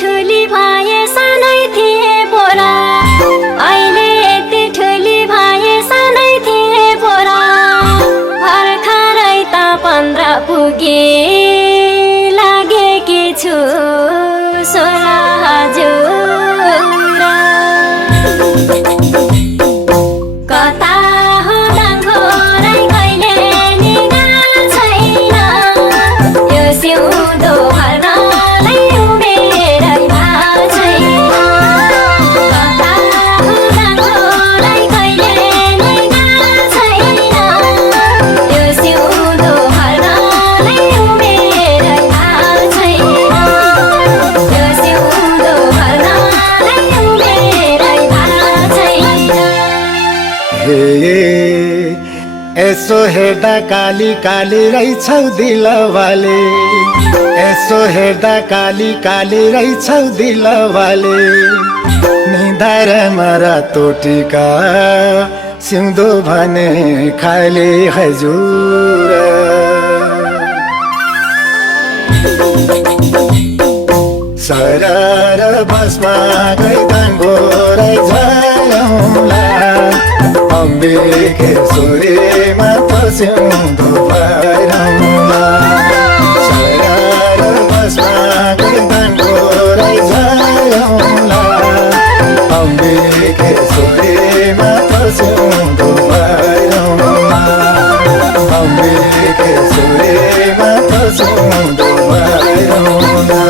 ठुली भए सानै थिए पोरा अहिले यति ठुली भए सानै थिए पोरा भर्खरै त 15 पुगे लागेकी छु सोरा हजुर कता हो दाङखोरै कहिले निगाह छैन यो सिउँदो भर्नलाई उमेरै भएको छैन कता हो दाङखोरै कहिले निगाह छैन यो सिउँदो भर्नलाई उमेरै भएको छैन यो सिउँदो भर्नलाई उमेरै भएको छैन हे यसो हेर्दा काली काली रहेछौ दिलवाले यसो हेर्दा काली काली रहेछौ दिलवाले निधार मरा तोटिका सिउँदो भने खाले हजुर सरर बसमा गैदान गोरै झलौला अम्बिके सूर्यमा पस्यौँ भैरौला सरर बसमा गैदान गोरै झलौला अम्बिके सूर्यमा पस्यौँ भैरौला अम्बिके सूर्यमा पस्यौँ भैरौला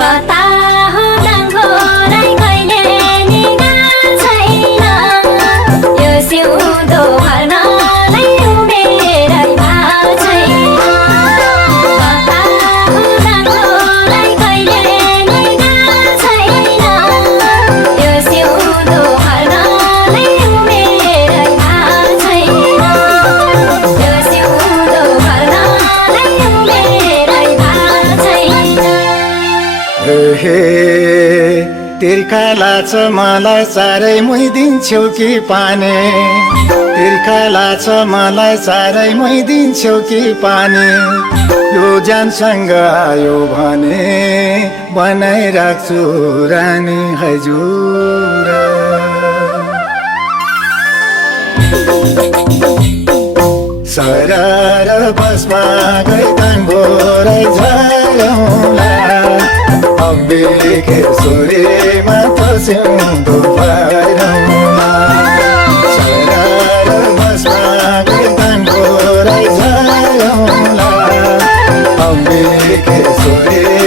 कता हो दाङखोरै कहिले निगाह छैन यो सिउँदो भर्नलाई उमेरै भएको छैन कता हो दाङखोरै कहिले निगाह छैन यो सिउँदो भर्नलाई उमेरै भएको छैन यो सिउँदो भर्नलाई उमेरै भएको छैन हे तिर्खा लाग्छ मलाई साह्रै मुइदिन्छौ कि पानी तिर्खा लाग्छ मलाई साह्रै मुइदिन्छौ कि पानी यो जानसँग आयो भने बनाइराख्छु रानी हजुर सरर बसमा गैदान गोरै झलौला अम्बिके सूर्यमा पस्यौँ भैरौला सरर बसमा गैदान गोरै झलौला अम्बिके सूर्य